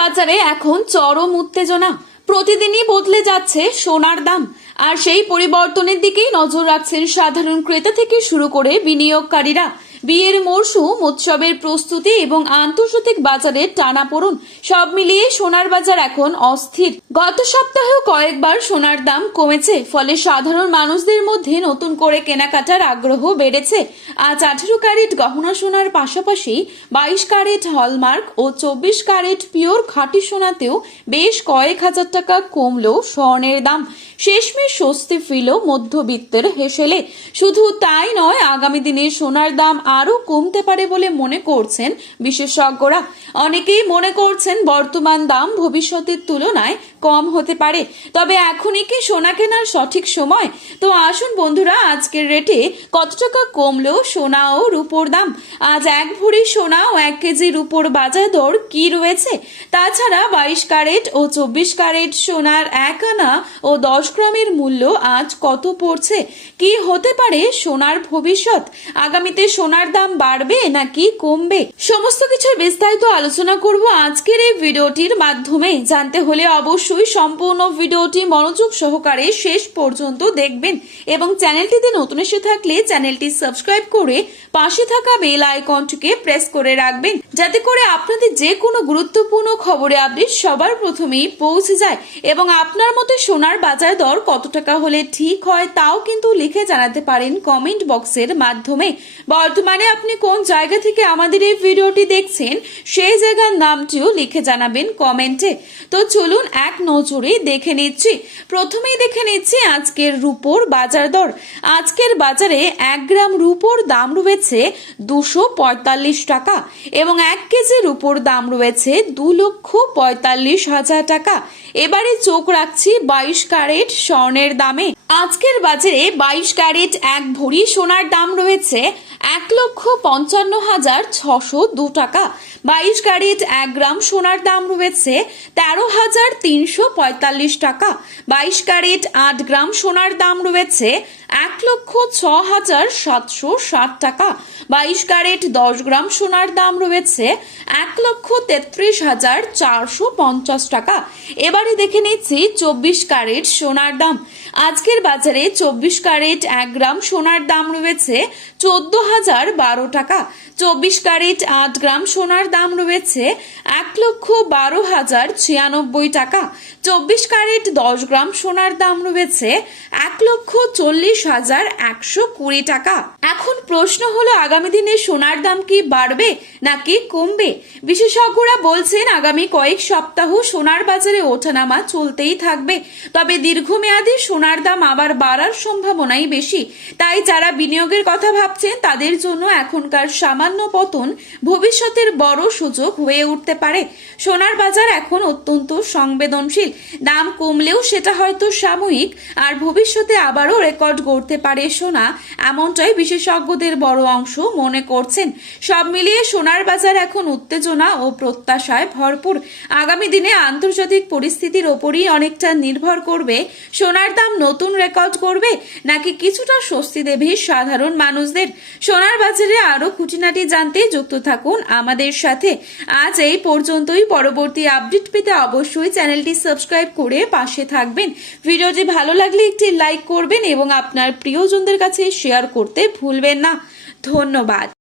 বাজারে এখন চরম উত্তেজনা। প্রতিদিনই বদলে যাচ্ছে সোনার দাম, আর সেই পরিবর্তনের দিকেই নজর রাখছেন সাধারণ ক্রেতা থেকে শুরু করে বিনিয়োগকারীরা। বিয়ের মরশুম, উৎসবের প্রস্তুতি এবং আন্তর্জাতিক বাজারের টানাপোড়েন সব মিলিয়ে সোনার বাজার এখন অস্থির। গত সপ্তাহেও কয়েকবার সোনার দাম কমেছে, ফলে সাধারণ মানুষদের মধ্যে নতুন করে কেনাকাটার আগ্রহ বেড়েছে। আজ 18 ক্যারেট গহনা সোনার পাশাপাশি 22 ক্যারেট হলমার্ক ও 24 ক্যারেট পিওর খাঁটি সোনাতেও বেশ কয়েক হাজার টাকা কমলো স্বর্ণের দাম। শেষমেশ স্বস্তি ফিরল মধ্যবিত্তের হেসেলে। শুধু তাই নয়, আগামী দিনে সোনার দাম আরো কমতে পারে বলে মনে করছেন বিশেষজ্ঞরা। অনেকেই মনে করছেন বর্তমান দাম ভবিষ্যতের তুলনায় কম হতে পারে। তবে এখনই কি সোনা কেনার সঠিক সময়? তো আসুন বন্ধুরা, আজকের রেটে কত টাকা কমলো সোনা ও রূপোর দাম। আজ 1 ভরি সোনা ও 1 কেজি রূপোর বাজার দর কি রয়েছে? তাছাড়া 22 ক্যারেট ও 24 ক্যারেট সোনার 1 আনা ও 10 গ্রামের মূল্য আজ কত পড়ছে? কি হতে পারে সোনার ভবিষ্যৎ? আগামীতে সোনার দাম বাড়বে নাকি কমবে? সমস্ত কিছুর বিস্তারিত আলোচনা করব আজকের এই ভিডিওটির মাধ্যমে। জানতে হলে অবশ্যই সম্পূর্ণ ভিডিওটি মনোযোগ সহকারে শেষ পর্যন্ত দেখবেন এবং চ্যানেলটিতে নতুন এসে থাকলে চ্যানেলটি সাবস্ক্রাইব করে পাশে থাকা বেল আইকনটিকে প্রেস করে রাখবেন, যাতে করে আপনাদের যে কোনো গুরুত্বপূর্ণ খবরে আপডেট সবার প্রথমেই পৌঁছে যায়। এবং আপনার মতে সোনার বাজার দর কত টাকা হলে ঠিক হয় তাও কিন্তু লিখে জানাতে পারেন কমেন্ট বক্সের মাধ্যমে। বর্তমানে আপনি কোন জায়গা থেকে আমাদের এই ভিডিওটি দেখছেন সেই জায়গার নামটিও লিখে জানাবেন কমেন্টে। তো চলুন এক নজরে দেখে নিচ্ছি। প্রথমেই দেখে নিচ্ছি আজকের রূপোর বাজার দর। আজকের বাজারে 1 গ্রাম রূপোর দাম রয়েছে 245 টাকা এবং 1 কেজি রূপোর দাম রয়েছে 2,45,000 টাকা। এবারে চোখ রাখছি 22 ক্যারেট স্বর্ণের দামে। আজকের বাজারে 22 ক্যারেট 1 ভরি সোনার দাম রয়েছে 1,55,602 টাকা। 22 ক্যারেট 1 গ্রাম সোনার দাম রয়েছে 13,345 টাকা। 22 ক্যারেট 8 গ্রাম সোনার দাম রয়েছে 1,06,760 টাকা। 22 ক্যারেট 10 গ্রাম সোনার দাম রয়েছে 1,33,450 টাকা। এবারে দেখে নিচ্ছি 24 ক্যারেট সোনার দাম। আজকের বাজারে 24 ক্যারেট 1 গ্রাম সোনার দাম রয়েছে 14,012 টাকা। 24 ক্যারেট 8 গ্রাম সোনার দাম রয়েছে 1,12,096 টাকা। 24 ক্যারেট 10 গ্রাম সোনার দাম রয়েছে 1,40,120 টাকা। এখন প্রশ্ন হলো, আগামী দিনে সোনার দাম কি বাড়বে নাকি কমবে? বিশেষজ্ঞরা বলছেন আগামী কয়েক সপ্তাহ সোনার বাজারে ওঠানামা চলতেই থাকবে। তবে দীর্ঘমেয়াদী সোনার দাম আবার বাড়ার সম্ভাবনাই বেশি। তাই যারা বিনিয়োগের কথা ভাবছেন তাদের জন্য এখনকার সামান্য পতন ভবিষ্যতের বড় সুযোগ হয়ে উঠতে পারে। সোনার বাজার এখন অত্যন্ত সংবেদনশীল। দাম কমলেও সেটা হয়তো সাময়িক, আর ভবিষ্যতে আবারও রেকর্ড গড়তে পারে সোনা, এমনটাই বিশেষজ্ঞদের বড় অংশ মনে করছেন। সব মিলিয়ে সোনার বাজার এখন উত্তেজনা ও প্রত্যাশায় ভরপুর। আগামী দিনে আন্তর্জাতিক পরিস্থিতির ওপরই অনেকটা নির্ভর করবে সোনার দাম নতুন রেকর্ড করবে নাকি কিছুটা স্বস্তি দেবে সাধারণ মানুষদের। সোনার বাজারে আরো খুঁটিনাটি জানতে যুক্ত থাকুন আমাদের সাথে। আজ এই পর্যন্তই। পরবর্তী আপডেট পেতে অবশ্যই চ্যানেলটি সাবস্ক্রাইব করে পাশে থাকবেন। ভিডিওটি ভালো লাগলে একটি লাইক করবেন এবং আপনার প্রিয়জনদের কাছে শেয়ার করতে ভুলবেন না। ধন্যবাদ।